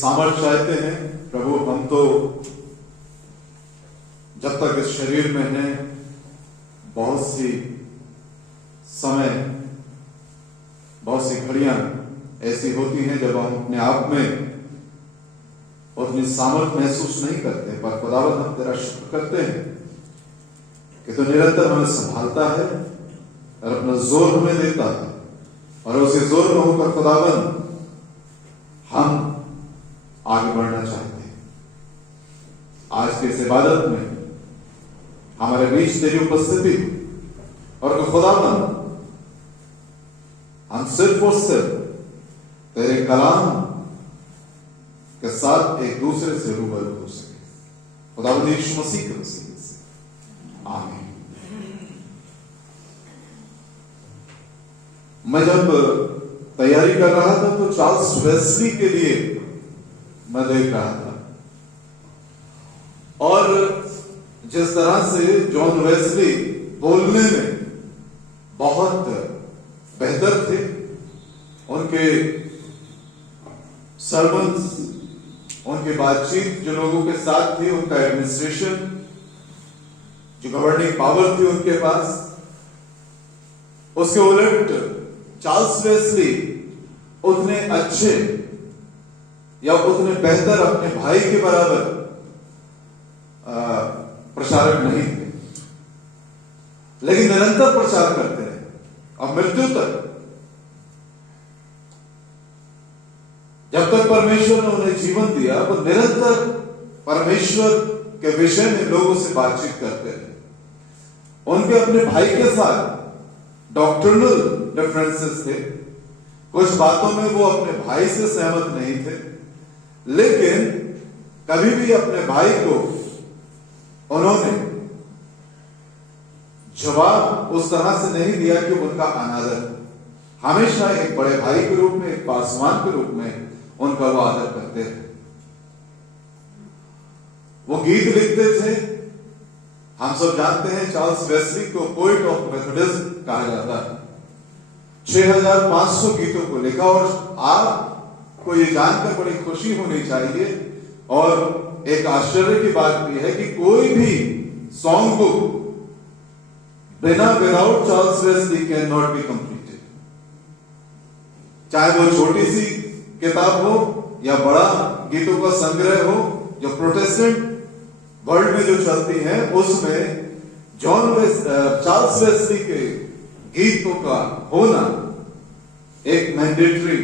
सामर्थ चाहते हैं। प्रभु, हम तो जब तक इस शरीर में हैं, बहुत सी समय, बहुत सी घड़ियां ऐसी होती हैं जब हम अपने आप में अपनी सामर्थ महसूस नहीं करते, पर खुदावंद हम तेरा शुक्र करते हैं कि तू निरंतर हमें संभालता है और अपना जोर हमें देता है, और उसी जोर में होकर खुदावंद हम आगे बढ़ना चाहते हैं। आज के इस इबादत में हमारे बीच तेरी उपस्थिति, और खुदावंद हम सिर्फ और सिर्फ तेरे कलाम के साथ एक दूसरे से रूबरू हो सके। खुदावंद यीशु मसीह के वसीले से आमीन। मैं जब तैयारी कर रहा था तो चार्ल्स वेस्ली के लिए मैं देख रहा था, और जिस तरह से जॉन वेस्ली बोलने में बहुत बेहतर थे, उनके सर्मन्स, उनकी बातचीत जो लोगों के साथ थी, उनका एडमिनिस्ट्रेशन, जो गवर्निंग पावर थी उनके पास, उसके उलट चार्ल्स वेस्ली उतने अच्छे या उतने बेहतर अपने भाई के बराबर प्रचारक नहीं थे, लेकिन निरंतर प्रचार करते रहे और मृत्यु तक, जब तक परमेश्वर ने उन्हें जीवन दिया, वो निरंतर परमेश्वर के विषय में लोगों से बातचीत करते रहे। उनके अपने भाई के साथ डॉक्ट्रिनल डिफरेंसेस थे, कुछ बातों में वो अपने भाई से सहमत नहीं थे, लेकिन कभी भी अपने भाई को उन्होंने जवाब उस तरह से नहीं दिया कि उनका अनादर। हमेशा एक बड़े भाई के रूप में, एक पासवान के रूप में उनका वो आदर करते थे। वो गीत लिखते थे। हम सब जानते हैं चार्ल्स वेस्ली को पोएट ऑफ मेथोडिज्म कहा जाता है। 6500 गीतों को लिखा, और आपको ये जानकर बड़ी खुशी होनी चाहिए और एक आश्चर्य की बात भी है कि कोई भी सॉन्ग बुक बिना without Charles Wesley can not be completed. चाहे वो छोटी सी किताब हो या बड़ा गीतों का संग्रह हो, जो प्रोटेस्टेंट वर्ल्ड में जो चलती है, उसमें चार्ल्स वेस्ली के गीतों का होना एक मैंडेटरी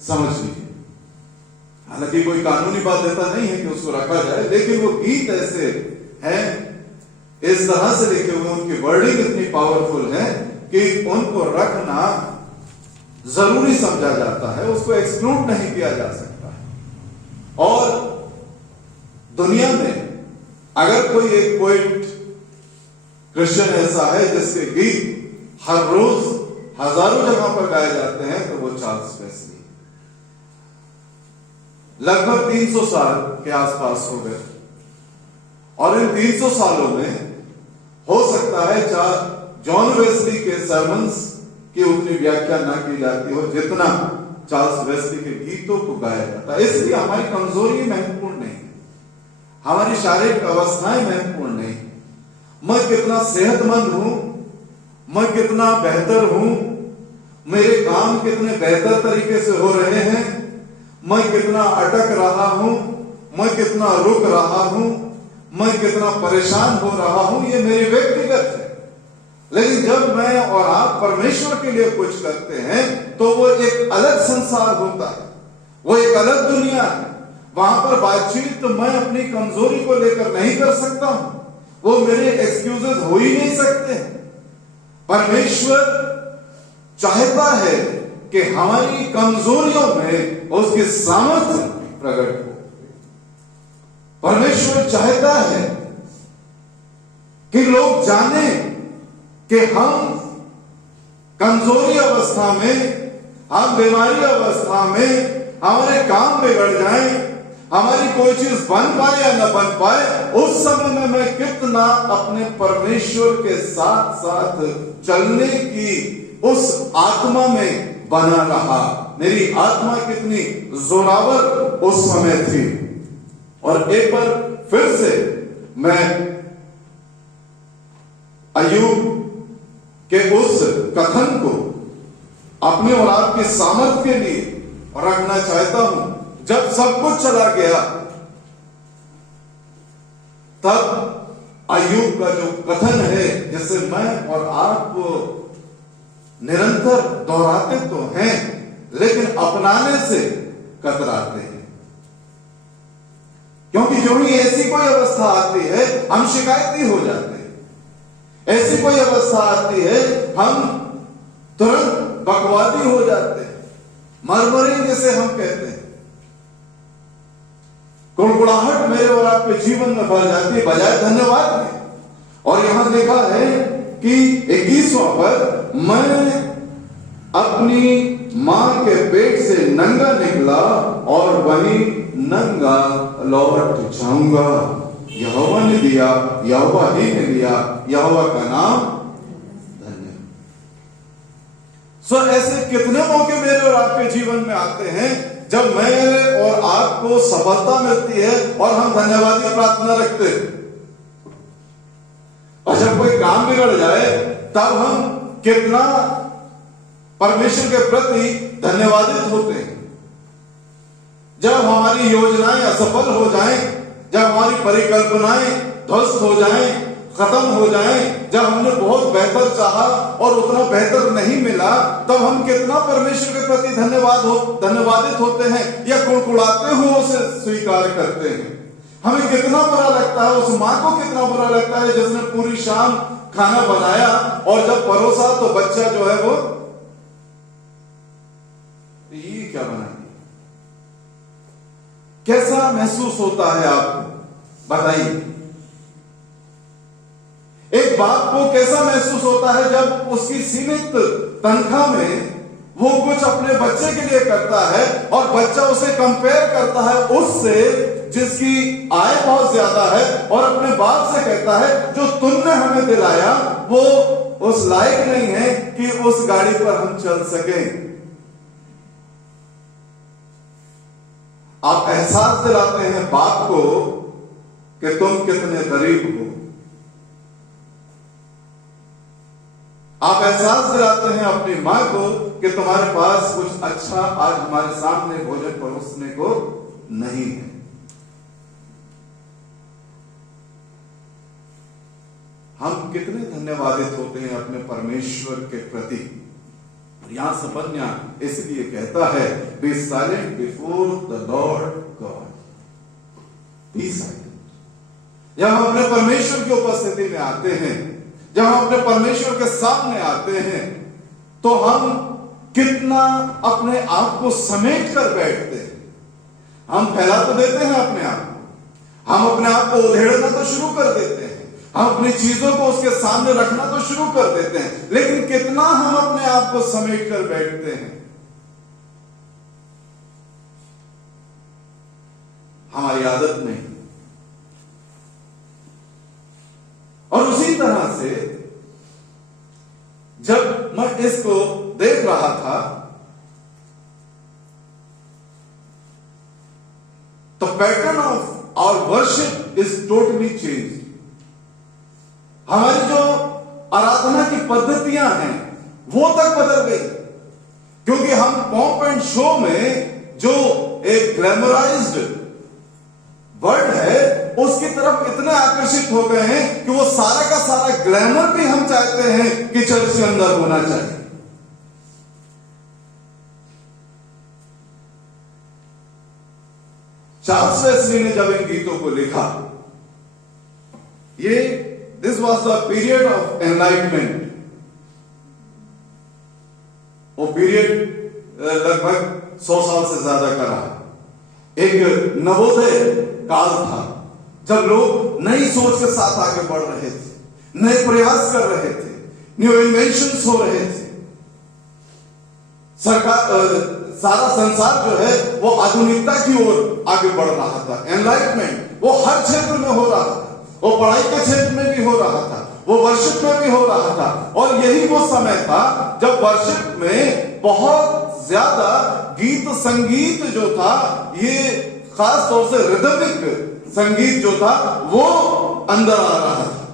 समझ लीजिए। हालांकि कोई कानूनी बाध्यता नहीं है कि उसको रखा जाए, लेकिन वो गीत ऐसे हैं, इस तरह से लिखे हुए, उनकी वर्डिंग इतनी पावरफुल है कि उनको रखना जरूरी समझा जाता है, उसको एक्सक्लूड नहीं किया जा सकता है। और दुनिया में अगर कोई एक पोएट क्रिश्चियन ऐसा है जिसके गीत हर रोज हजारों जगह पर गाए जाते हैं, तो वो चार्ल्स वेस्ली। लगभग 300 साल के आसपास हो गए, और इन 300 सालों में हो सकता है जॉन वेस्ली के सर्मन्स की उतनी व्याख्या ना की जाती हो जितना चार्ल्स वेस्ली के गीतों को गाया जाता है। इसलिए हमारी कमजोरी महत्वपूर्ण नहीं, हमारी शारीरिक अवस्थाएं महत्वपूर्ण नहीं, मैं कितना सेहतमंद हूं, मैं कितना बेहतर हूं, मेरे काम कितने बेहतर तरीके से हो रहे हैं, मैं कितना अटक रहा हूं, मैं कितना रुक रहा हूं, मैं कितना परेशान हो रहा हूं, ये मेरी व्यक्तिगत है। लेकिन जब मैं और आप परमेश्वर के लिए कुछ करते हैं, तो वो एक अलग संसार होता है, वो एक अलग दुनिया है। वहां पर बातचीत तो मैं अपनी कमजोरी को लेकर नहीं कर सकता हूं, वो मेरे एक्सक्यूजेस हो ही नहीं सकते। परमेश्वर चाहता है कि हमारी कमजोरियों में उसकी सामर्थ्य प्रकट हो। परमेश्वर चाहता है कि लोग जाने कि हम कमजोरी अवस्था में, हम बीमारी अवस्था में, हमारे काम बिगड़ जाए, हमारी कोई चीज बन पाए या न बन पाए, उस समय में मैं कितना अपने परमेश्वर के साथ साथ चलने की उस आत्मा में बना रहा, मेरी आत्मा कितनी जोरावर उस समय थी। और एक बार फिर से मैं अय्यूब के उस कथन को अपने और आपके सामर्थ्य के लिए रखना चाहता हूं। जब सब कुछ चला गया, तब अय्यूब का जो कथन है, जिसे मैं और आप निरंतर दोहराते तो हैं, लेकिन अपनाने से कतराते हैं। क्योंकि जो ही ऐसी कोई अवस्था आती है, हम शिकायती हो जाते हैं। ऐसी कोई अवस्था आती है, हम तुरंत बकवादी हो जाते हैं, मरमरिंग जिसे हम कहते हैं। गुड़गुड़ाहट मेरे और आपके जीवन में भर जाती है बजाय धन्यवाद के। और यहां देखा है कि 21वां पद, मैं अपनी मां के पेट से नंगा निकला और वहीं नंगा लौट जाऊंगा। यहोवा ने दिया, यहोवा ही ने लिया, यहोवा का नाम धन्य। सो ऐसे कितने मौके मेरे और आपके जीवन में आते हैं जब मेरे और आपको सफलता मिलती है और हम धन्यवादी प्रार्थना रखते हैं, और जब कोई काम बिगड़ जाए तब हम कितना परमेश्वर के प्रति धन्यवादित होते हैं। जब हमारी योजनाएं असफल हो जाएं, जब हमारी परिकल्पनाएं ध्वस्त हो जाएं, खत्म हो जाएं, जब हमने बहुत बेहतर चाहा और उतना बेहतर नहीं मिला, तब हम कितना परमेश्वर के प्रति धन्यवादित होते हैं या कुड़कुड़ाते हुए उसे स्वीकार करते हैं। हमें कितना बुरा लगता है, उस मां को कितना बुरा लगता है जिसने पूरी शाम खाना बनाया और जब परोसा तो बच्चा जो है वो ये क्या बना दिया। कैसा महसूस होता है आपको, बताइए। एक बाप को कैसा महसूस होता है जब उसकी सीमित तनख्वाह में वो कुछ अपने बच्चे के लिए करता है और बच्चा उसे कंपेयर करता है उससे जिसकी आय बहुत ज्यादा है, और अपने बाप से कहता है जो तुमने हमें दिलाया वो उस लायक नहीं है कि उस गाड़ी पर हम चल सकें। आप एहसास दिलाते हैं बाप को कि तुम कितने गरीब हो। आप एहसास दिलाते हैं अपनी मां को कि तुम्हारे पास कुछ अच्छा आज हमारे सामने भोजन परोसने को नहीं है। हम कितने धन्यवादित होते हैं अपने परमेश्वर के प्रति। यहां सपन्या इसलिए कहता है, be silent before the lord God, be silent. जब हम अपने परमेश्वर की उपस्थिति में आते हैं, जब हम अपने परमेश्वर के सामने आते हैं, तो हम कितना अपने आप को समेट कर बैठते हैं। हम फैला तो देते हैं अपने आप को, हम अपने आप को उधेड़ना तो शुरू कर देते हैं, हम अपनी चीजों को उसके सामने रखना तो शुरू कर देते हैं, लेकिन कितना हम अपने आप को समेट कर बैठते हैं। हमारी आदत नहीं। और उसी तरह से जब मैं इसको देख रहा था तो pattern of our worship is totally change. हमारी जो आराधना की पद्धतियां हैं वो तक बदल गई, क्योंकि हम पॉम्प एंड शो में जो एक ग्लैमराइज्ड वर्ड है उसकी तरफ इतने आकर्षित हो गए हैं कि वो सारा का सारा ग्लैमर भी हम चाहते हैं कि चर्च के अंदर होना चाहिए। चार्ल्स वेस्ली ने जब इन गीतों को लिखा, ये this was the period of enlightenment. वो पीरियड लगभग 100 साल से ज्यादा का रहा। एक नवोदय काल था जब लोग नई सोच के साथ आगे बढ़ रहे थे, नए प्रयास कर रहे थे, न्यू इन्वेंशंस हो रहे थे। सारा संसार जो है वो आधुनिकता की ओर आगे बढ़ रहा था। एनलाइटमेंट वो हर क्षेत्र में हो रहा था, वो पढ़ाई के क्षेत्र में भी हो रहा था, वो वर्शिप में भी हो रहा था। और यही वो समय था जब वर्शिप में बहुत ज्यादा गीत संगीत जो था, ये खास तौर से रिदमिक संगीत जो था वो अंदर आ रहा था,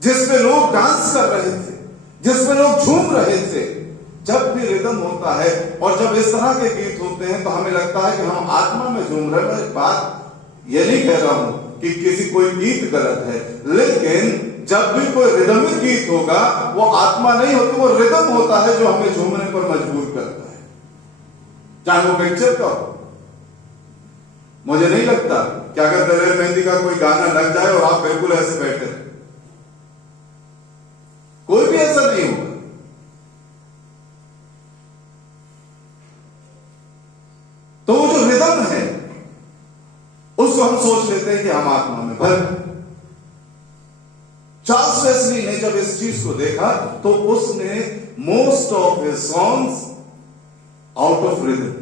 जिसपे लोग डांस कर रहे थे, जिसपे लोग झूम रहे थे। जब भी रिदम होता है और जब इस तरह के गीत होते हैं तो हमें लगता है कि हम आत्मा में झूम रहे हैं। बात ये नहीं कह रहा हूं कि किसी कोई गीत गलत है, लेकिन जब भी कोई रिदमिक गीत होगा वो आत्मा नहीं होती, वो रिदम होता है जो हमें झूमने पर मजबूर करता है, चाहे वो पिक्चर का हो। मुझे नहीं लगता कि अगर दलेर मेहंदी का कोई गाना लग जाए और आप बिल्कुल ऐसे बैठे रहे, कोई भी ऐसा नहीं होगा। तो वो जो रिदम है उसको हम सोच लेते हैं कि हम आत्मा में भर। चार्ल्स वेस्ली ने जब इस चीज को देखा तो उसने most of his songs out of rhythm,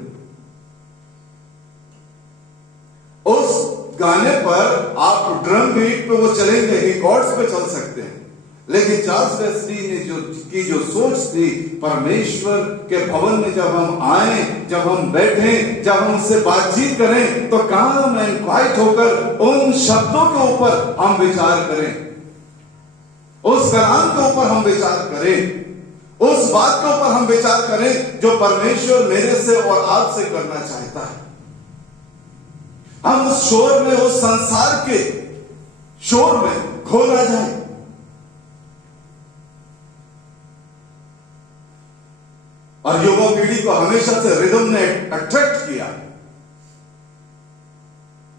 उस गाने पर आप ड्रम बीट पे वो चलेंगे ही, कॉर्ड्स पे चल सकते हैं, लेकिन चार्ल्स वेस्ली ने जो सोच थी, परमेश्वर के भवन में जब हम आए, जब हम बैठे, जब हम उससे बातचीत करें तो काम एंड क्वाइट होकर उन शब्दों के ऊपर हम विचार करें, उस कलाम के ऊपर हम विचार करें, उस बात के ऊपर हम विचार करें जो परमेश्वर मेरे से और आपसे करना चाहता है। हम उस शोर में, उस संसार के शोर में खो ना जाए। और युवा पीढ़ी को हमेशा से रिदम ने अट्रैक्ट किया।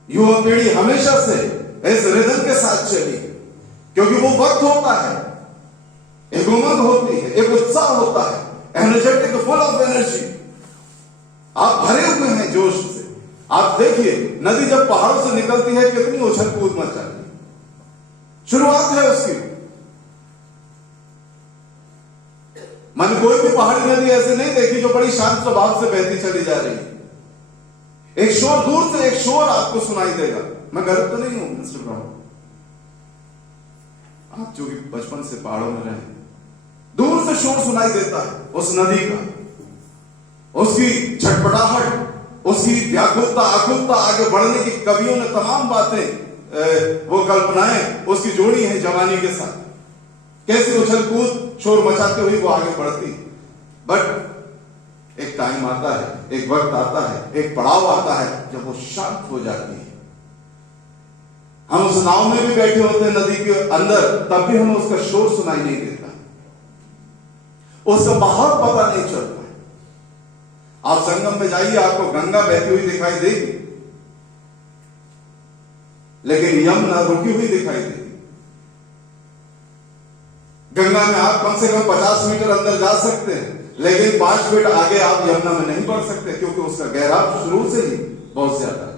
युवा पीढ़ी हमेशा से इस रिदम के साथ चली, क्योंकि वो वक्त होता है, एक उमंग होती है, एक उत्साह होता है, एनर्जेटिक, फुल ऑफ एनर्जी, आप भरे हुए हैं जोश से। आप देखिए नदी जब पहाड़ों से निकलती है कितनी उछल कूद मचाती है, शुरुआत है उसकी। मैंने कोई भी पहाड़ी नदी ऐसे नहीं देखी जो बड़ी शांत स्वभाव से बहती चली जा रही है। एक शोर, दूर से एक शोर आपको सुनाई देगा। मैं गलत तो नहीं हूं मिस्टर ब्राउन, आप जो कि बचपन से पहाड़ों में रहे, दूर से शोर सुनाई देता है उस नदी का, उसकी छटपटाहट, उसकी व्याकुलता, आकुलता, आगे बढ़ने की कवियों ने तमाम बातें, वो कल्पनाएं उसकी जोड़ी हैं जवानी के साथ, कैसे उछल कूद शोर मचाते हुए वो आगे बढ़ती। बट एक टाइम आता है, एक वक्त आता है, एक पड़ाव आता है जब वो शांत हो जाती है। हम उस नाव में भी बैठे होते हैं नदी के अंदर, तब भी हमें उसका शोर सुनाई नहीं देता, उसका बहाव पता नहीं चलता। आप संगम में जाइए, आपको गंगा बहती हुई दिखाई देगी, लेकिन यमुना रुकी हुई दिखाई देगी। गंगा में आप कम से कम 50 मीटर अंदर जा सकते हैं, लेकिन 5 फीट आगे आप यमुना में नहीं बढ़ सकते, क्योंकि उसका गहराव शुरू से ही बहुत ज्यादा है,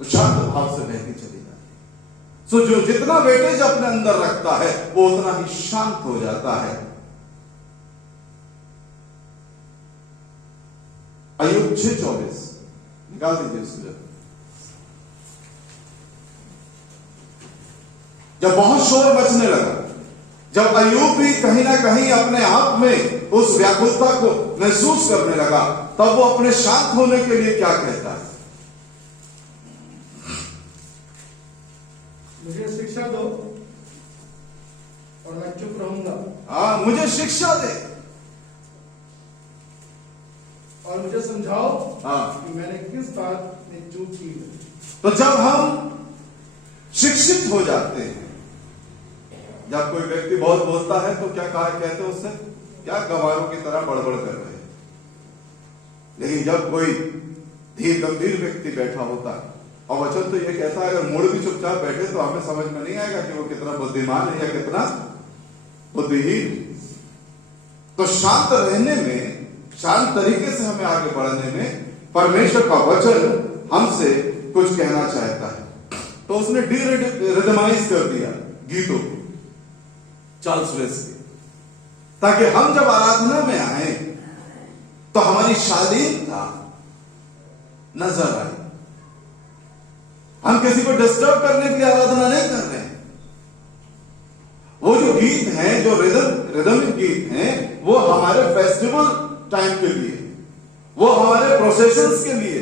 तो शांत भाव से बहती चली जाती है। सो जो जितना वेटेज अपने अंदर रखता है वो उतना ही शांत हो जाता है। अय्यूब 6:24 निकाल दीजिए उसको। जब बहुत शोर मचने लगा, जब अय्यूब भी कहीं ना कहीं अपने आप में उस व्याकुलता को महसूस करने लगा, तब वो अपने शांत होने के लिए क्या कहता है? मुझे शिक्षा दो और मैं चुप रहूंगा। हाँ, मुझे शिक्षा दे और मुझे समझाओ कि मैंने किस बात में चूक की है। तो जब हम शिक्षित हो जाते हैं, जब कोई व्यक्ति बहुत बोलता है तो क्या कहते हैं उससे, क्या गवारों की तरह बड़बड़ कर रहे हैं। लेकिन जब कोई धीर गंभीर व्यक्ति बैठा होता है, और वचन तो ये कहता है अगर मूड भी चुपचाप बैठे तो हमें समझ में नहीं आएगा कि वो कितना बुद्धिमान है या कितना बुद्धिहीन। तो शांत रहने में, शांत तरीके से हमें आगे बढ़ने में परमेश्वर का वचन हमसे कुछ कहना चाहता है। तो उसने रिदमाइज कर दिया गीतों को, चार्ल्स वेस्ली, ताकि हम जब आराधना में आए तो हमारी शालीनता नजर आए। हम किसी को डिस्टर्ब करने के लिए आराधना नहीं कर रहे हैं। वो जो गीत हैं, जो रिदमिक गीत हैं, वो हमारे फेस्टिवल टाइम के लिए, वो हमारे प्रोसेशंस के लिए।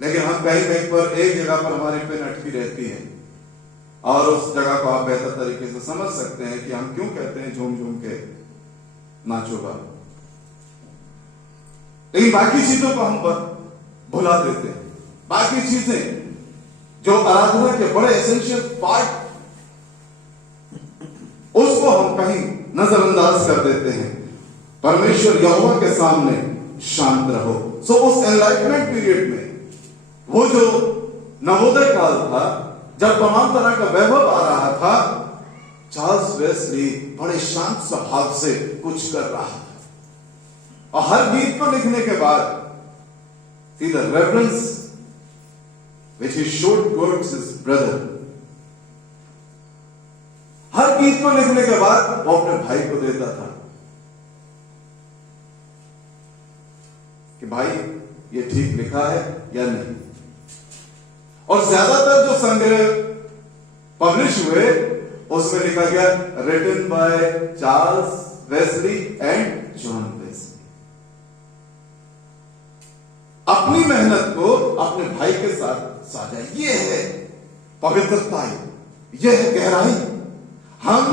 लेकिन हम कहीं कहीं पर एक जगह पर हमारी पेन अटकी रहती है, और उस जगह को आप बेहतर तरीके से समझ सकते हैं कि हम क्यों कहते हैं झूम झूम के नाचोगा। लेकिन बाकी चीजों को हम भुला देते हैं। बाकी चीजें जो आराधना के बड़े एसेंशियल पार्ट, उसको हम कहीं नजरअंदाज कर देते हैं। परमेश्वर यहोवा के सामने शांत रहो। सो उस एनलाइटमेंट पीरियड में, वो जो नवोदय काल था, जब तमाम तरह का वैभव आ रहा था, चार्ल्स वेस्ली बड़े शांत स्वभाव से कुछ कर रहा था। और हर गीत को लिखने के बाद see the reverence which he showed towards his brother, हर गीत को लिखने के बाद वो अपने भाई को देता था कि भाई ये ठीक लिखा है या नहीं। और ज्यादातर जो संग्रह पब्लिश हुए उसमें लिखा गया written by Charles Wesley and John Wesley. अपनी मेहनत को अपने भाई के साथ साझा, ये है पवित्रता, यह है गहराई। हम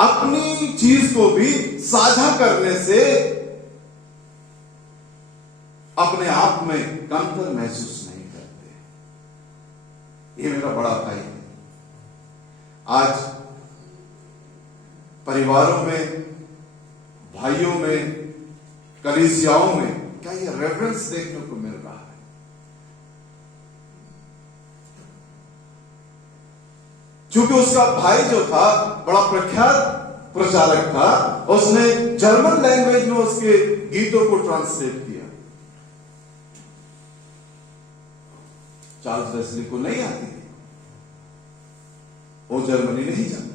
अपनी चीज को भी साझा करने से अपने आप में कमतर महसूस नहीं करते। ये मेरा बड़ा भाई है। आज परिवारों में, भाइयों में, कलीसियाओं में क्या ये रेफरेंस देखने को मिल रहा है? क्योंकि उसका भाई जो था बड़ा प्रख्यात प्रचारक था, उसने जर्मन लैंग्वेज में उसके गीतों को ट्रांसलेट किया। चार्ल्स वेस्ली को नहीं आती थी, वो जर्मनी नहीं जानती।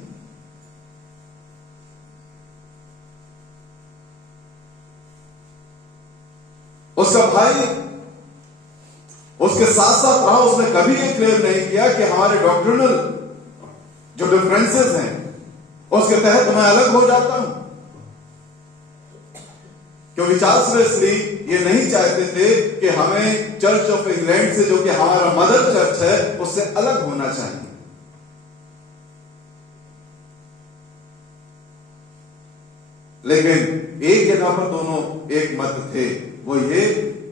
उसका भाई उसके साथ साथ रहा, उसने कभी ये क्लेम नहीं किया कि हमारे डॉक्ट्रिनल जो डिफरेंसेस हैं उसके तहत मैं अलग हो जाता हूं। क्योंकि चार्ल्स वेस्ली ये नहीं चाहते थे कि हमें चर्च ऑफ इंग्लैंड से, जो कि हमारा मदर चर्च है, उससे अलग होना चाहिए। लेकिन एक जगह पर दोनों एक मत थे, वो ये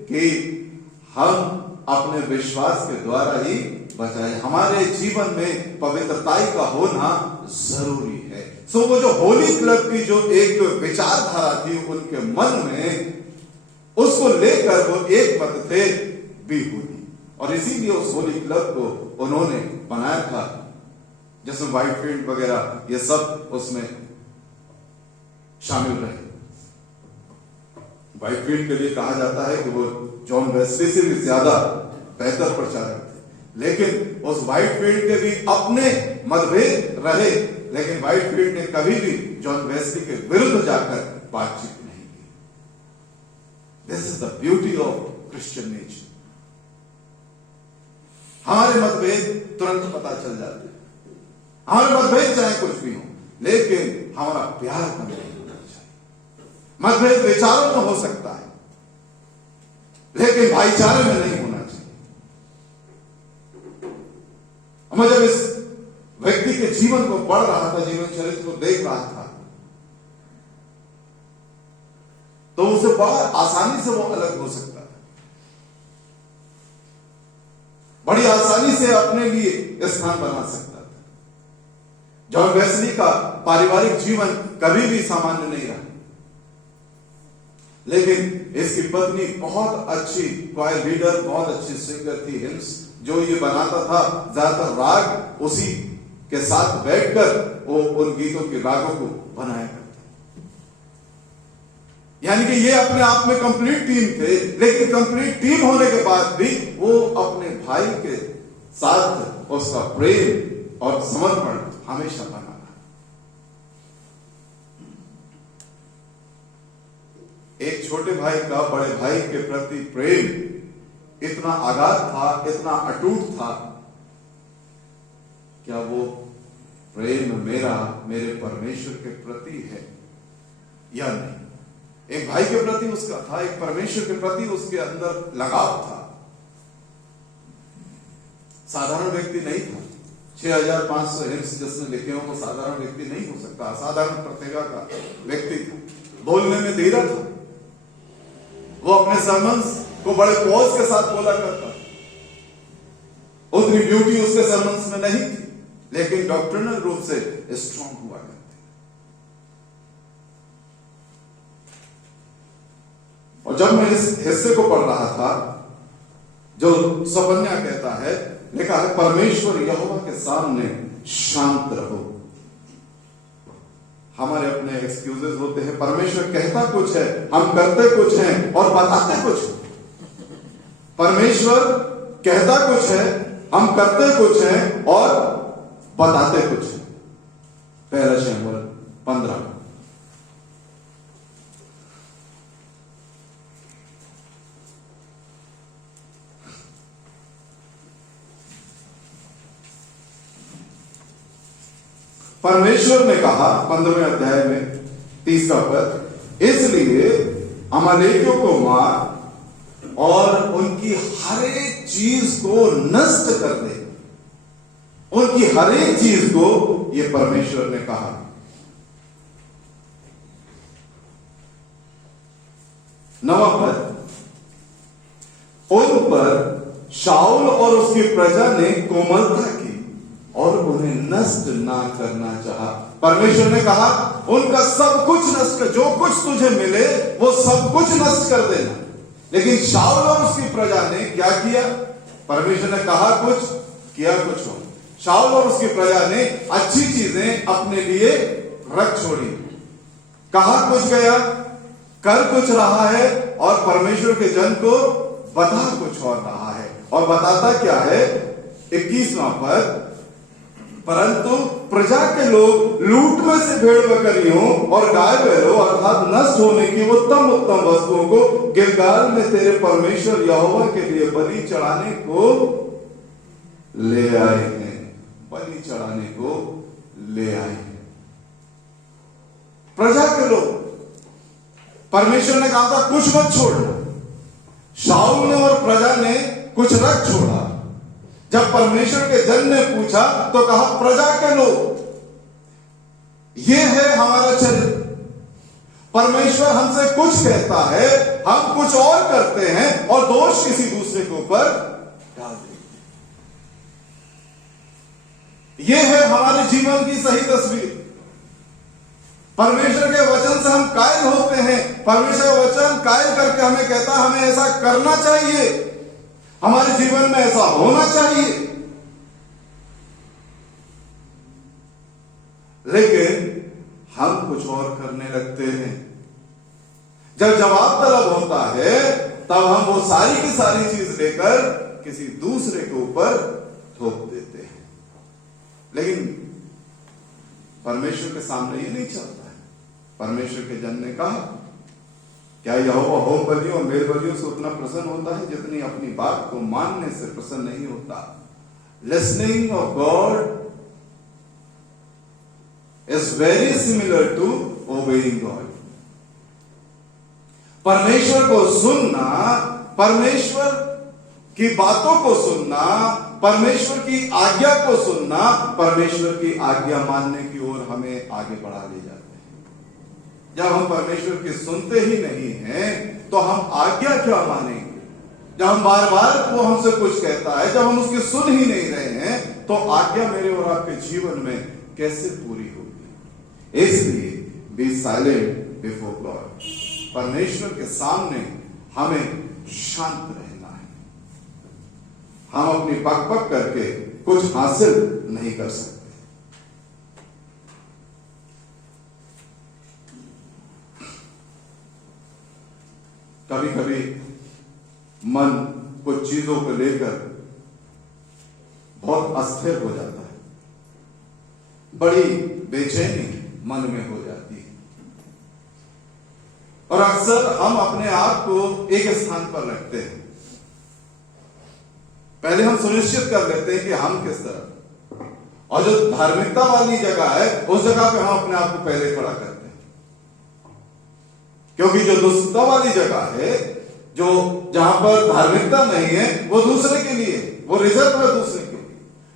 कि हम अपने विश्वास के द्वारा ही बचाए। हमारे जीवन में पवित्रताई का होना जरूरी है। सो वो जो होली क्लब की जो एक विचारधारा थी उनके मन में, उसको लेकर वो एक मत थे, बी होली। और इसीलिए उस होली क्लब को उन्होंने बनाया था, जिसमें व्हाइटफील्ड वगैरह ये सब उसमें शामिल रहे। व्हाइटफील्ड के लिए कहा जाता है कि वो जॉन वेस्ली से भी ज्यादा बेहतर प्रचारक थे। लेकिन उस व्हाइटफील्ड के भी अपने मतभेद रहे, लेकिन व्हाइटफील्ड ने कभी भी जॉन वेस्ली के विरुद्ध जाकर बातचीत नहीं की। This is the beauty of Christian nature. हमारे मतभेद तुरंत पता चल जाते हैं, हमारे मतभेद चाहे कुछ भी हो, लेकिन हमारा प्यार बने होना चाहिए। मतभेद विचारों में हो सकता है, लेकिन भाईचारे में नहीं होना चाहिए। मैं जब इस व्यक्ति के जीवन को पढ़ रहा था, जीवन चरित्र को देख रहा था, तो उसे बहुत आसानी से वो अलग हो सकता था, बड़ी आसानी से अपने लिए स्थान बना सकता था। जॉन वेस्ली का पारिवारिक जीवन कभी भी सामान्य नहीं रहा, लेकिन इसकी पत्नी बहुत अच्छी क्वायर लीडर, बहुत अच्छी सिंगर थी। हिम्स जो ये बनाता था, ज्यादातर राग उसी के साथ बैठकर वो उन गीतों के रागों को बनाया करते। यानी कि ये अपने आप में कंप्लीट टीम थे, लेकिन कंप्लीट टीम होने के बाद भी वो अपने भाई के साथ उसका प्रेम और समर्पण हमेशा बना रहा। एक छोटे भाई का बड़े भाई के प्रति प्रेम इतना आगाध था, इतना अटूट था, क्या वो प्रेम मेरा मेरे परमेश्वर के प्रति है या नहीं? एक भाई के प्रति उसका था, एक परमेश्वर के प्रति उसके अंदर लगाव था। साधारण व्यक्ति नहीं था। 6500 हिम्स जिसने लिखे हो वो साधारण व्यक्ति नहीं हो सकता, असाधारण प्रतिभा का व्यक्ति था। बोलने में धीरा था, वो अपने सरमन्स को बड़े पॉज के साथ बोला करता। उतनी ब्यूटी उसके सरमन्स में नहीं थी, लेकिन डॉक्ट्रिनल रूप से स्ट्रॉन्ग हुआ करती। और जब मैं इस हिस्से को पढ़ रहा था, जो सपन्या कहता है, लिखा है परमेश्वर यहोवा के सामने शांत रहो। हमारे अपने एक्सक्यूजेस होते हैं, परमेश्वर कहता कुछ है, हम करते कुछ हैं और बताते कुछ हैं। परमेश्वर कहता कुछ है, हम करते कुछ हैं और बताते कुछ हैं। पहला शमूएल 15। परमेश्वर ने कहा 15वें अध्याय में 30वां पद, इसलिए अमालेकियों को मार और उनकी हर एक चीज को नष्ट कर दे। उनकी हर एक चीज को, ये परमेश्वर ने कहा। नवा पद, उन पर शाऊल और उसकी प्रजा ने कोमलता की और उन्हें नष्ट ना करना चाहा। परमेश्वर ने कहा उनका सब कुछ नष्ट कर, जो कुछ तुझे मिले वो सब कुछ नष्ट कर देना। लेकिन शाऊल और उसकी प्रजा ने क्या किया? परमेश्वर ने कहा कुछ, किया कुछ और। शाऊल और उसकी प्रजा ने अच्छी चीजें अपने लिए रख छोड़ी। कहा कुछ गया, कर कुछ रहा है, और परमेश्वर के जन को बता कुछ और रहा है। और बताता क्या है? 21वां पद, परंतु प्रजा के लोग लूट में से भेड़ बकरियों और गाय बैलों अर्थात नष्ट होने की उत्तम उत्तम वस्तुओं को गिलगाल में तेरे परमेश्वर यहोवा के लिए बलि चढ़ाने को ले आए हैं। बलि चढ़ाने को ले आए हैं प्रजा के लोग। परमेश्वर ने कहा था कुछ मत छोड़ना। शाऊल ने और प्रजा ने कुछ रख छोड़ा। जब परमेश्वर के जन ने पूछा तो कहा प्रजा के लोग, ये है हमारा चरित्र। परमेश्वर हमसे कुछ कहता है, हम कुछ और करते हैं और दोष किसी दूसरे के ऊपर डाल देते हैं। यह है हमारे जीवन की सही तस्वीर। परमेश्वर के वचन से हम कायल होते हैं। परमेश्वर का वचन कायल करके हमें कहता है हमें ऐसा करना चाहिए, हमारे जीवन में ऐसा होना चाहिए। लेकिन हम कुछ और करने लगते हैं। जब जवाब तलब होता है तब हम वो सारी की सारी चीज लेकर किसी दूसरे के ऊपर थोप देते हैं। लेकिन परमेश्वर के सामने ये नहीं चलता है। परमेश्वर के जन ने कहा, क्या यहोवा होम बलियों और मेल बलियों से उतना प्रसन्न होता है जितनी अपनी बात को मानने से प्रसन्न नहीं होता? Listening of God is very similar to obeying God. परमेश्वर को सुनना, परमेश्वर की बातों को सुनना, परमेश्वर की आज्ञा को सुनना, परमेश्वर की आज्ञा मानने की ओर हमें आगे बढ़ा ले जाता है। जब हम परमेश्वर की सुनते ही नहीं हैं तो हम आज्ञा क्या मानेंगे? जब हम बार बार वो हमसे कुछ कहता है, जब हम उसकी सुन ही नहीं रहे हैं तो आज्ञा मेरे और आपके जीवन में कैसे पूरी होगी? इसलिए बी साइलेंट बिफोर गॉड। परमेश्वर के सामने हमें शांत रहना है। हम अपनी पक पक करके कुछ हासिल नहीं कर सकते। कभी कभी मन कुछ चीजों को लेकर बहुत अस्थिर हो जाता है, बड़ी बेचैनी मन में हो जाती है, और अक्सर हम अपने आप को एक स्थान पर रखते हैं। पहले हम सुनिश्चित कर लेते हैं कि हम किस तरह, और जो धार्मिकता वाली जगह है उस जगह पे हम अपने आप को पहले खड़ा करते हैं। क्योंकि जो दुष्टता वाली जगह है, जो जहां पर धार्मिकता नहीं है, वो दूसरे के लिए, वो रिजर्व है दूसरे के लिए।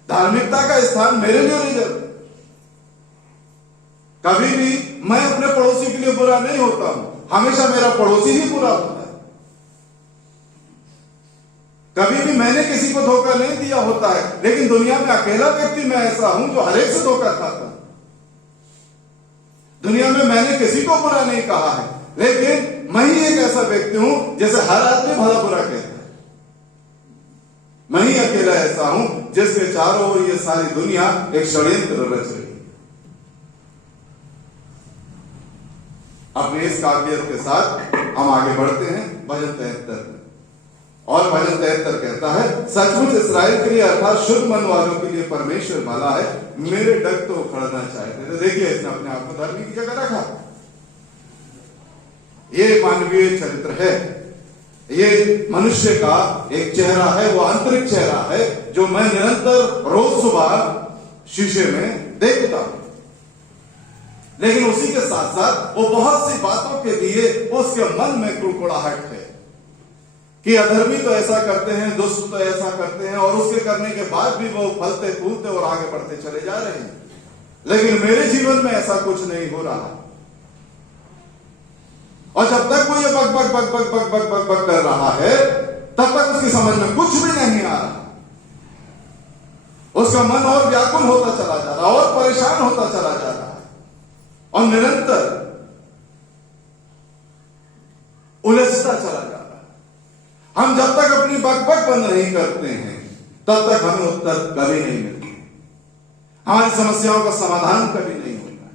धार्मिकता का स्थान मेरे लिए रिजर्व है। कभी भी मैं अपने पड़ोसी के लिए बुरा नहीं होता हूं, हमेशा मेरा पड़ोसी ही बुरा होता है। कभी भी मैंने किसी को धोखा नहीं दिया होता है, लेकिन दुनिया में अकेला व्यक्ति मैं ऐसा हूं जो हर एक से धोखा खाता हूं। दुनिया में मैंने किसी को बुरा नहीं कहा है, लेकिन मैं ही एक ऐसा व्यक्ति हूं जैसे हर आदमी भला बुरा कहता है। मैं ही अकेला ऐसा हूं जिसके चारों ओर ये सारी दुनिया एक षड्यंत्र रच रही है। अपने इस काबिलियत के साथ हम आगे बढ़ते हैं भजन 73 में। और भजन 73 कहता है, सचमुच इस्राएल के लिए अर्थात शुद्ध मन वालों के लिए परमेश्वर भला है, मेरे डग तो उखड़ना चाहते थे। देखिए, इसने अपने आप को धर्मी की जगह रखा। ये मानवीय चरित्र है, ये मनुष्य का एक चेहरा है, वो आंतरिक चेहरा है जो मैं निरंतर रोज सुबह शीशे में देखता हूं। लेकिन उसी के साथ साथ वो बहुत सी बातों के लिए उसके मन में कुड़कुड़ाहट है कि अधर्मी तो ऐसा करते हैं, दुष्ट तो ऐसा करते हैं, और उसके करने के बाद भी वो फलते फूलते और आगे बढ़ते चले जा रहे हैं। लेकिन मेरे जीवन में ऐसा कुछ नहीं हो रहा। और जब तक वो ये बक बक बक बक बक बक बक बक कर रहा है, तब तक उसकी समझ में कुछ भी नहीं आ रहा। उसका मन और व्याकुल होता चला जा रहा, और परेशान होता चला जा रहा है, और निरंतर उलझता चला जा रहा है। हम जब तक अपनी बकबक बंद नहीं करते हैं, तब तक हमें उत्तर कभी नहीं मिलते, हमारी समस्याओं का समाधान कभी नहीं होता।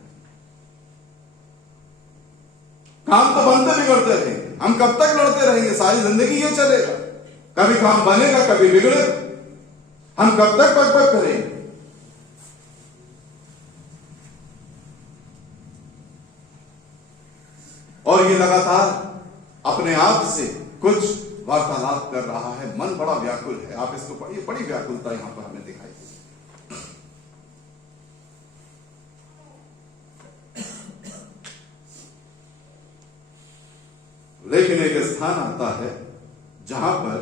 काम तो बनते बिगड़ते रहेंगे, हम कब तक लड़ते रहेंगे? सारी जिंदगी ये चलेगा, कभी काम बनेगा कभी बिगड़ेगा। हम कब तक बकबक करेंगे? और ये लगातार अपने आप से कुछ वार्तालाप कर रहा है, मन बड़ा व्याकुल है। आप इसको पढ़िए, बड़ी व्याकुलता यहां पर हमें दिखाई। लेकिन एक स्थान आता है जहां पर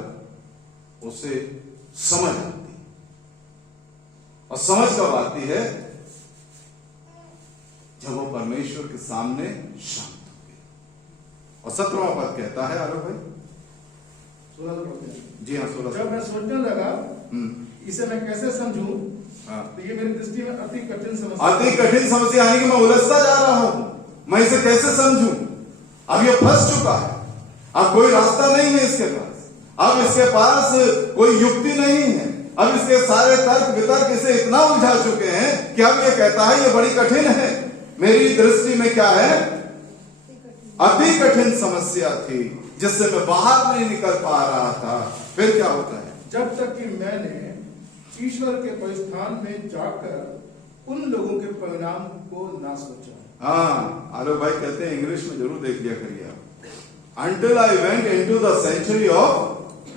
उसे समझ आती है, और समझ कब आती है? जब वो परमेश्वर के सामने शांत हो गई। और 17वां पद कहता है, आलोक भाई 16 जी हाँ 16। जब मैं सोचने लगा इसे मैं कैसे समझूं, तो ये मेरी दृष्टि में अति कठिन समस्या, अति कठिन समस्या, यानी कि मैं उलझता जा रहा हूं, मैं इसे कैसे समझूं? अब ये फंस चुका है, अब कोई रास्ता नहीं है इसके पास, अब इसके पास कोई युक्ति नहीं है, अब इसके सारे तर्क वितर्क इसे इतना उलझा चुके हैं कि अब ये कहता है ये बड़ी कठिन है। मेरी दृष्टि में क्या है? अति कठिन समस्या थी जिससे मैं बाहर नहीं निकल पा रहा था। फिर क्या होता है? जब तक कि मैंने ईश्वर के परिस्थान में जाकर उन लोगों के परिणाम को ना सोचा। हाँ, आलोक भाई कहते हैं, इंग्लिश में जरूर देख लिया करिए आप। Until I went into the sanctuary of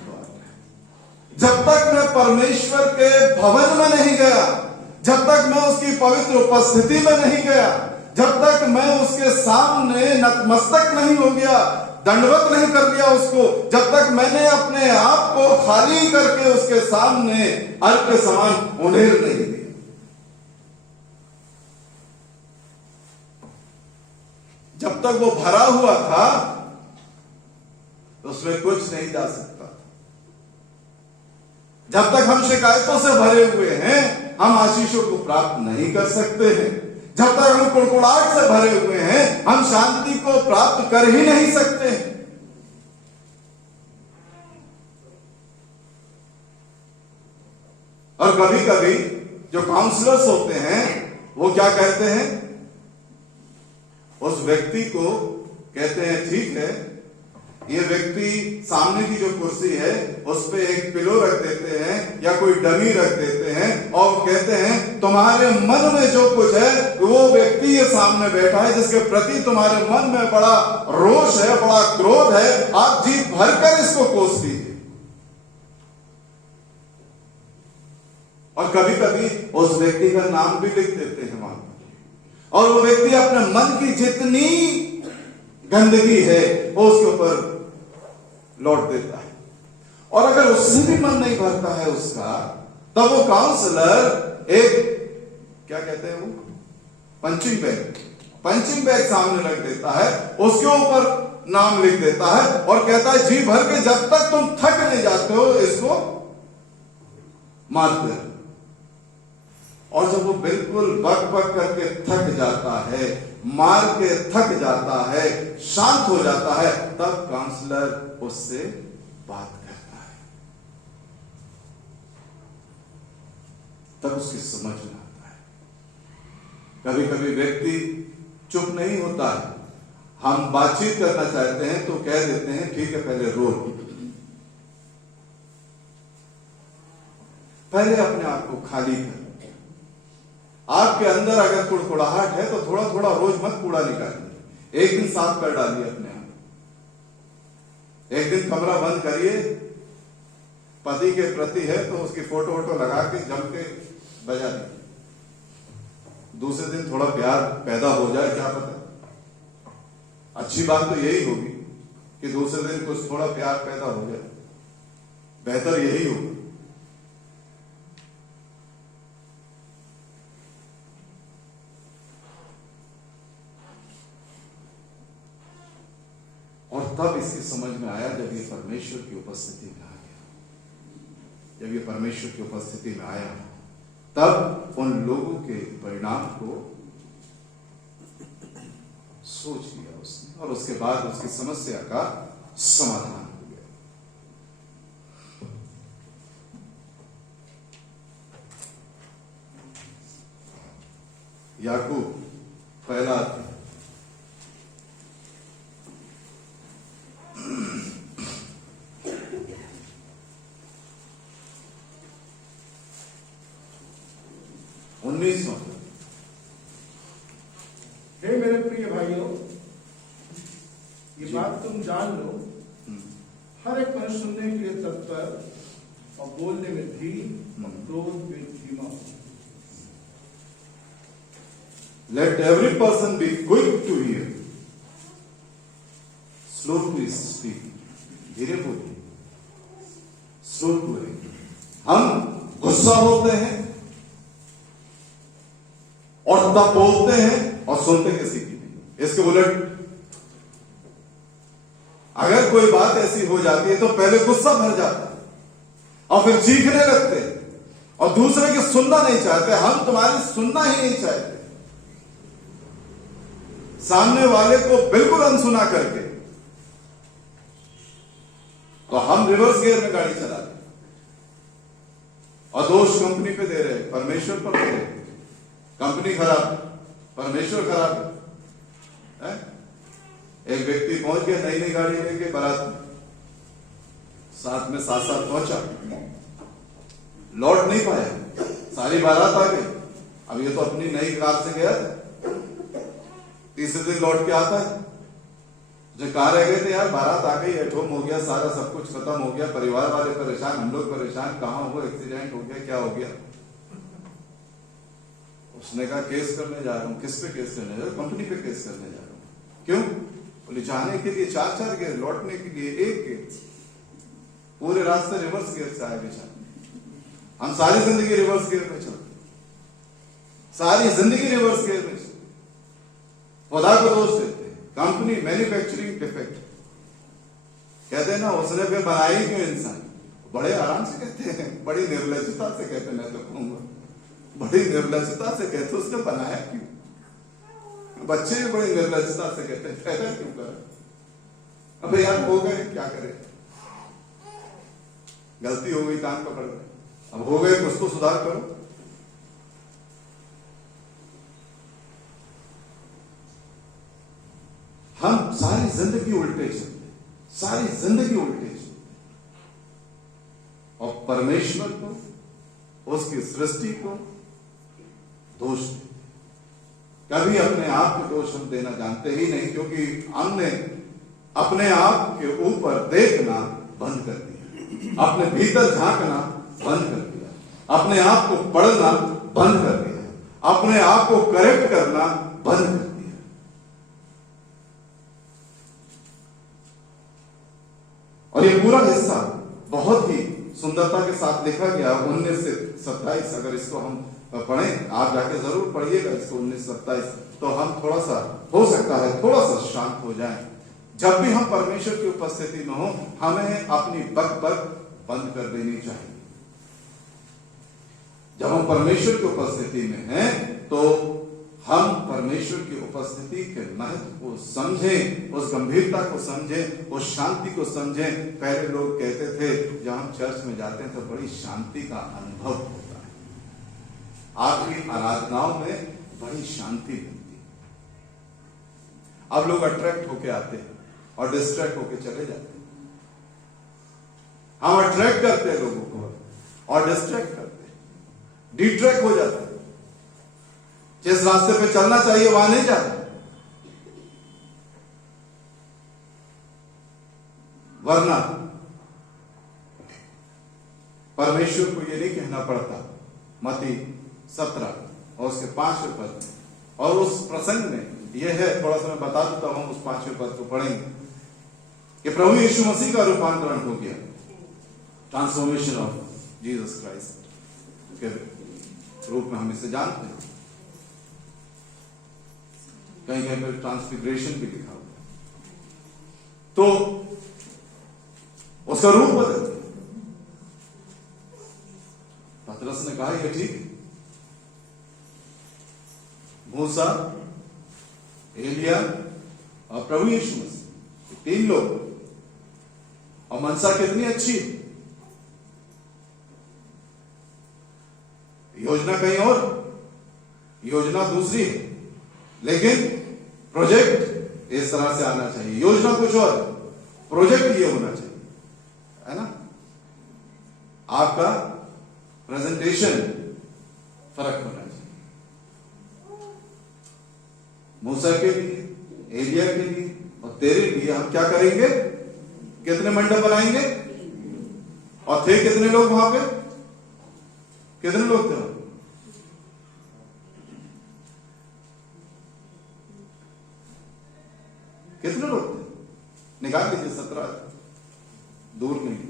God. जब तक मैं परमेश्वर के भवन में नहीं गया, जब तक मैं उसकी पवित्र उपस्थिति में नहीं गया, जब तक मैं उसके सामने नतमस्तक नहीं हो गया, दंडवत नहीं कर लिया उसको, जब तक मैंने अपने आप को खाली करके उसके सामने अर्घ के समान उंडेल नहीं दिया, जब तक वो भरा हुआ था, उसमें कुछ नहीं जा सकता। जब तक हम शिकायतों से भरे हुए हैं, हम आशीषों को प्राप्त नहीं कर सकते हैं। जब तक हम कुड़कुड़ाहट से भरे हुए हैं, हम शांति को प्राप्त कर ही नहीं सकते हैं। और कभी कभी जो काउंसलर्स होते हैं, वो क्या कहते हैं? उस व्यक्ति को कहते हैं, ठीक है, ये व्यक्ति सामने की जो कुर्सी है उस पे एक पिलो रख देते हैं या कोई डमी रख देते हैं, और कहते हैं तुम्हारे मन में जो कुछ है, वो व्यक्ति ये सामने बैठा है जिसके प्रति तुम्हारे मन में बड़ा रोष है, बड़ा क्रोध है, आप जी भरकर इसको कोस दीजिए। और कभी कभी उस व्यक्ति का नाम भी लिख देते हैं वहां, और वो व्यक्ति अपने मन की जितनी गंदगी है वो उसके ऊपर लौट देता है। और अगर उससे भी मन नहीं भरता है उसका, तब वो काउंसलर एक क्या कहते हैं वो पंचिंग बैग सामने रख देता है, उसके ऊपर नाम लिख देता है और कहता है जी भर के जब तक तुम थक नहीं जाते हो इसको मारते रहो। और जब वो बिल्कुल बक बक करके थक जाता है, मार के थक जाता है, शांत हो जाता है, तब काउंसलर उससे बात करता है। तब उसकी समझ में आता है। कभी कभी व्यक्ति चुप नहीं होता है, हम बातचीत करना चाहते हैं तो कह देते हैं ठीक है पहले रो लो, पहले अपने आप को खाली कर। आपके अंदर अगर कुड़कुड़ाहट है तो थोड़ा थोड़ा रोज मत कूड़ा निकालिए, एक दिन साफ कर डालिए अपने आप, एक दिन कमरा बंद करिए, पति के प्रति है तो उसकी फोटो वोटो लगा के जम के बजा दीजिए, दूसरे दिन थोड़ा प्यार पैदा हो जाए, क्या पता। अच्छी बात तो यही होगी कि दूसरे दिन कुछ थोड़ा प्यार पैदा हो जाए, बेहतर यही होगा। और तब इसकी समझ में आया जब ये परमेश्वर की उपस्थिति में आ गया, जब ये परमेश्वर की उपस्थिति में आया, तब उन लोगों के परिणाम को सोच लिया उसने और उसके बाद उसकी समस्या का समाधान हो गया। याकूब पहला अध्याय 19वां। हे मेरे प्रिय भाइयों, ये बात तुम जान लो, हर एक मनुष्य सुनने के लिए तत्पर और बोलने में धीर और क्रोध में धीमा हो। Let every person be quick to hear, slow to speak, धीरे बोलिए, slow to hear। हम गुस्सा होते हैं और तब बोलते हैं और सुनते किसी की नहीं। इसके उलट अगर कोई बात ऐसी हो जाती है तो पहले गुस्सा भर जाता है और फिर चीखने लगते हैं और दूसरे की सुनना नहीं चाहते। हम तुम्हारी सुनना ही नहीं चाहते, सामने वाले को बिल्कुल अनसुना करके तो हम रिवर्स गियर में गाड़ी चला रहे और दोष कंपनी पे दे रहे, परमेश्वर पर दे रहे। कंपनी खराब, परमेश्वर खराब है। एक व्यक्ति पहुंच गया नई नई गाड़ी लेके बारात में, साथ में साथ साथ पहुंचा, लौट नहीं पाया, सारी बारात आ गई। अब ये तो अपनी नई कार से गया था, तीसरे दिन लौट के आता है, जो कार रह गए थे यार, बारात आ गई, एटहोम हो गया, सारा सब कुछ खत्म हो गया, परिवार वाले परेशान, हम लोग परेशान, कहां हुआ, एक्सीडेंट हो गया, क्या हो गया। उसने कहा केस करने जा रहा हूं। किस पे केस करने जा रहा हूं? कंपनी पे केस करने जा रहा हूं। क्यों? बोले जाने के लिए 4-4 गियर, लौटने के लिए 1 गियर, पूरे रास्ते रिवर्स गियर से आए बेचारे। हम सारी जिंदगी रिवर्स गियर में चलते, सारी जिंदगी रिवर्स गियर में चलते, खुदा को दोष देते, कंपनी मैन्युफैक्चरिंग डिफेक्ट कहते हैं ना। उसने फिर बनाई क्यों इंसान? बड़े आराम से कहते हैं, बड़ी निर्लजता से कहते हैं, मैं तो कहूंगा बड़ी निर्लजता से कहते, उसने बनाया क्यों? बच्चे भी बड़ी निर्लजता से कहते हैं, पैदा क्यों कर? अब यार हो गए, क्या करें, गलती हो गई, कान पकड़ गए, अब हो गए, कुछ तो सुधार करो। हम सारी जिंदगी उल्टे चलते, सारी जिंदगी उल्टे चलते और परमेश्वर को, उसकी सृष्टि को दोष देते। कभी अपने आप को दोष हम देना जानते ही नहीं, क्योंकि हमने अपने आप के ऊपर देखना बंद कर दिया, अपने भीतर झांकना बंद कर दिया, अपने आप को पढ़ना बंद कर दिया, अपने आप को करेक्ट करना बंद कर दिया। बहुत ही सुंदरता के साथ लिखा गया 19 से 27। अगर इसको हम पढ़ें, आप जाके जरूर पढ़िएगा इसको 19 से 27, तो हम थोड़ा सा हो सकता है थोड़ा सा शांत हो जाएं। जब भी हम परमेश्वर की उपस्थिति में हो, हमें अपनी बक बंद कर देनी चाहिए। जब हम परमेश्वर की उपस्थिति में हैं तो हम परमेश्वर की उपस्थिति के महत्व को समझें, उस गंभीरता को समझें, उस शांति को समझें। पहले लोग कहते थे जब हम चर्च में जाते हैं तो बड़ी शांति का अनुभव होता है, आपकी आराधनाओं में बड़ी शांति मिलती है। अब लोग अट्रैक्ट होके आते हैं और डिस्ट्रैक्ट होके चले जाते हैं। हम अट्रैक्ट करते हैं लोगों को और डिस्ट्रैक्ट करते हैं, डिट्रैक्ट हो जाते हैं। जिस रास्ते पे चलना चाहिए वहां नहीं जाते। वरना परमेश्वर को यह नहीं कहना पड़ता, मत्ती 17 और उसके 5वें पद, और उस प्रसंग में यह है, थोड़ा सा मैं बता देता हूं, उस 5वें पद को पढ़ेंगे कि प्रभु यीशु मसीह का रूपांतरण हो गया, ट्रांसफॉर्मेशन ऑफ जीसस क्राइस्ट के रूप में हम इसे जानते हैं। कहीं कहीं पर ट्रांसफिग्रेशन भी लिखा हुआ है। तो उसका रूप बदल गया। पतरस ने कहा यह ठीक है, मूसा, एलिया और प्रभु यीशु मसीह, 3 लोग, और मनसा कितनी अच्छी है। योजना कहीं और, योजना दूसरी है, लेकिन प्रोजेक्ट इस तरह से आना चाहिए। योजना कुछ और, प्रोजेक्ट ये होना चाहिए, है ना। आपका प्रेजेंटेशन फर्क होना चाहिए। मूसा के लिए, एलिया के लिए और तेरे लिए हम क्या करेंगे? कितने मंडप बनाएंगे? और थे कितने लोग वहां पे? कितने लोग थे? कितने लोग थे? निकाल लीजिए, 17, दूर नहीं।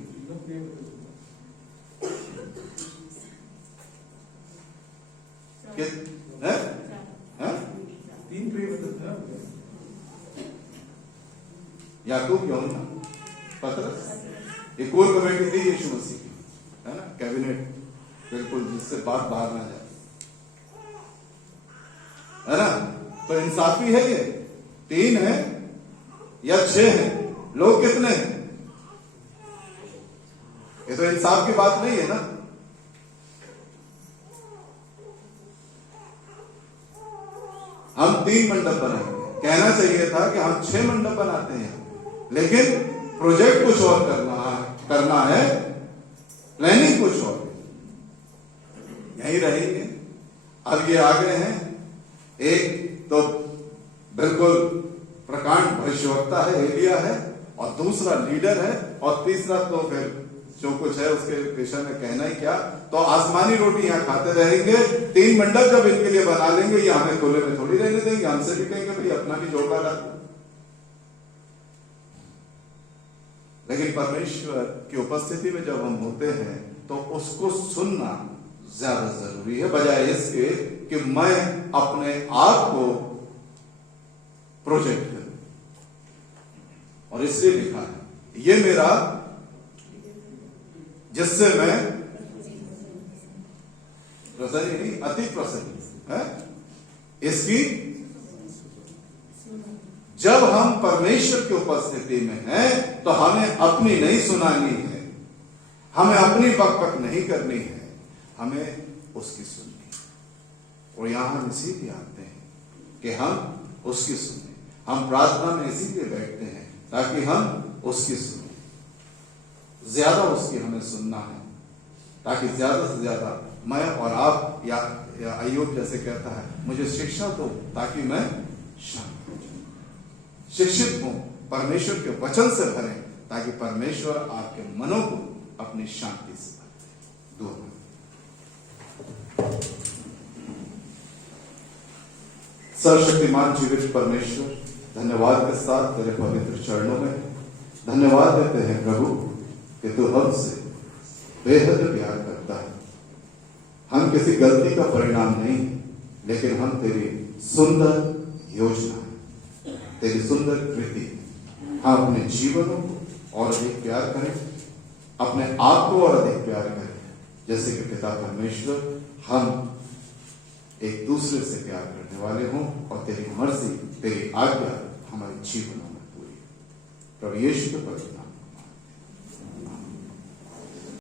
याकूब, यूहन्ना, पतरस, एक और कमेटी थी यीशु मसीह की, है ना, कैबिनेट, बिल्कुल, जिससे बात बाहर ना जाए, है ना। तो इंसाफी है ये, 3 है या 6 है, लोग कितने हैं? ये तो इंसाफ की बात नहीं है ना। हम 3 मंडप बनाएंगे, कहना चाहिए था कि हम 6 मंडप बनाते हैं, लेकिन प्रोजेक्ट कुछ और करना है, प्लानिंग कुछ और, यहीं रहेंगे। अब ये आ गए हैं, एक तो बिल्कुल प्रकांड भविष्यवक्ता है, एलिया है, और दूसरा लीडर है, और तीसरा तो फिर जो कुछ है उसके विषय में कहना ही क्या। तो आसमानी रोटी यहाँ खाते रहेंगे। 3 मंडप जब इनके लिए बना लेंगे, ये हमें खुले में थोड़ी रहने देंगे, हमसे भी कहेंगे भाई अपना भी जोड़ा डाल। लेकिन परमेश्वर की उपस्थिति में जब हम होते हैं तो उसको सुनना ज्यादा जरूरी है, बजाय इसके कि मैं अपने आप को प्रोजेक्ट करूं। और इसलिए लिखा है, ये मेरा, जिससे मैं प्रसन्न नहीं, अति प्रसन्न है, इसकी, जब हम परमेश्वर की उपस्थिति में हैं तो हमें अपनी नहीं सुनानी है, हमें अपनी बकबक नहीं करनी है, हमें उसकी सुननी है। और यहां हम इसीलिए आते हैं कि हम उसकी सुने। हम प्रार्थना में इसीलिए बैठते हैं ताकि हम उसकी सुने, ज्यादा उसकी हमें सुनना है, ताकि ज्यादा से ज्यादा मैं और आप, या अय्यूब जैसे कहता है, मुझे शिक्षा दो ताकि मैं शांत हो जाऊं। शिक्षित हूं, परमेश्वर के वचन से भरें ताकि परमेश्वर आपके मनों को अपनी शांति से भरे। दुआ। सर्वशक्तिमान जीवित परमेश्वर, धन्यवाद के साथ तेरे पवित्र चरणों में धन्यवाद देते हैं प्रभु कि तू हमसे बेहद प्यार करता है। हम किसी गलती का परिणाम नहीं, लेकिन हम तेरी सुंदर योजना है, तेरी सुंदर कृति। हम अपने जीवनों को और अधिक प्यार करें, अपने आप को और अधिक प्यार करें, जैसे कि पिता परमेश्वर हम एक दूसरे से प्यार करने वाले हों और तेरी मर्जी, तेरी आज्ञा हमारे जीवनों में पूरी। प्रभु यीशु के पवित्र